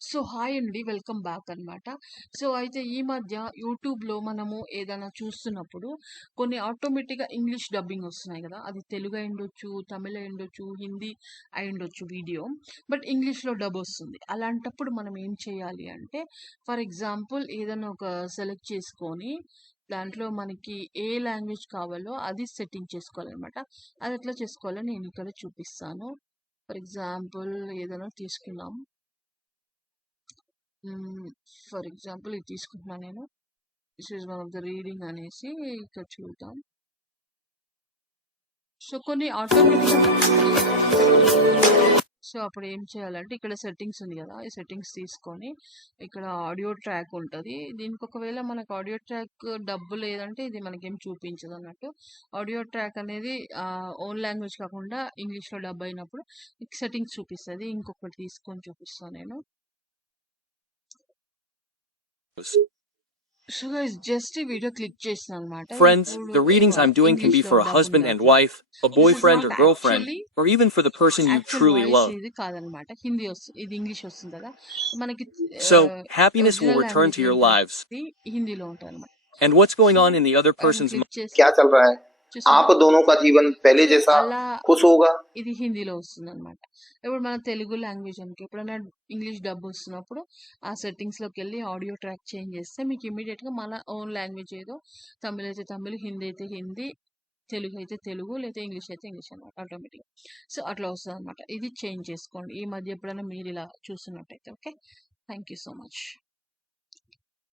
So hi అండి. Welcome back అనమాట. So అయితే ఈ మధ్య యూట్యూబ్‌లో మనము ఏదైనా చూస్తున్నప్పుడు కొన్ని ఆటోమేటిక్‌గా ఇంగ్లీష్ డబ్బింగ్ వస్తున్నాయి గదా! అది తెలుగు అయుండొచ్చు, తమిళ్ అయుండొచ్చు, హిందీ అయుండొచ్చు వీడియో. బట్ ఇంగ్లీష్‌లో డబ్ వస్తుంది. అలాంటప్పుడు మనం ఏం చేయాలి అంటే ఫర్ ఎగ్జాంపుల్ ఏదైనా ఒక సెలెక్ట్ చేసుకొని దాంట్లో మనకి ఏ లాంగ్వేజ్ కావాలో అది సెట్టింగ్ చేసుకోవాలనమాట. అది ఎట్లా చేసుకోవాలో నేను ఇక్కడ చూపిస్తాను. ఫర్ ఎగ్జాంపుల్ ఏదైనా తీసుకుందాం. హ్మ్. ఫర్ ఎగ్జాంపుల్ ఇది తీసుకుంటున్నా నేను. This is one of the reading అనేసి ఇక్కడ చూద్దాం. సో కొన్ని సో అప్పుడు ఏం చేయాలంటే ఇక్కడ సెట్టింగ్స్ ఉంది కదా! ఈ సెట్టింగ్స్ తీసుకొని ఇక్కడ ఆడియో ట్రాక్ ఉంటది. దీనికి ఒకవేళ మనకు ఆడియో ట్రాక్ డబ్బు లేదంటే ఇది మనకేం చూపించదన్నట్టు. ఆడియో ట్రాక్ అనేది ఓన్ లాంగ్వేజ్ కాకుండా ఇంగ్లీష్‌లో డబ్ అయినప్పుడు మీకు సెట్టింగ్స్ చూపిస్తది. ఇంకొకటి తీసుకొని చూపిస్తా నేను. సో గైస్ జస్ట్ ఈ వీడియో క్లిక్ చేశాననమాట. Friends, ఇప్పుడు the readings I'm doing can be ఇంగ్లీష్‌లో for a డబ్ ఉంది husband కదా! and చూడండి. wife, a this is boyfriend not or girlfriend, actually or even for the person you actual truly voice love. ఇది కాదనమాట. హిందీ ఇది English వస్తుంది కదా! మనకి So, happiness will original return language to your lives. ఏంటనేది హిందీలో ఉంటదనమాట. And what's going so on in the other person's mind? Click చేసి क्या चल रहा है? చూసారా? आप दोनों का जीवन पहले సో जैसा అలా खुश होगा? ఇది హిందీలో వస్తుందనమాట. ఇప్పుడు మన తెలుగు లాంగ్వేజ్ అనుకో ఎప్పుడైనా ఇంగ్లీష్ డబ్ వస్తున్నప్పుడు ఆ సెట్టింగ్స్‌లోకెళ్ళి ఆడియో ట్రాక్ చేంజ్ చేస్తే మీకు ఇమ్మీడియేట్‌గా మన ఓన్ లాంగ్వేజ్ ఏదో తమిళ్ అయితే తమిళ్, హిందీ అయితే హిందీ, తెలుగు అయితే తెలుగు, లేతే ఇంగ్లీష్ అయితే ఇంగ్లీష్ అనమాట ఆటోమేటిక్‌గా. సో అట్లా వస్తదనమాట. ఇది చేంజ్ చేసుకోండి. ఈ మధ్య ఎప్పుడైనా మీరు ఇలా చూస్తున్నట్టయితే. Okay. Thank you so much.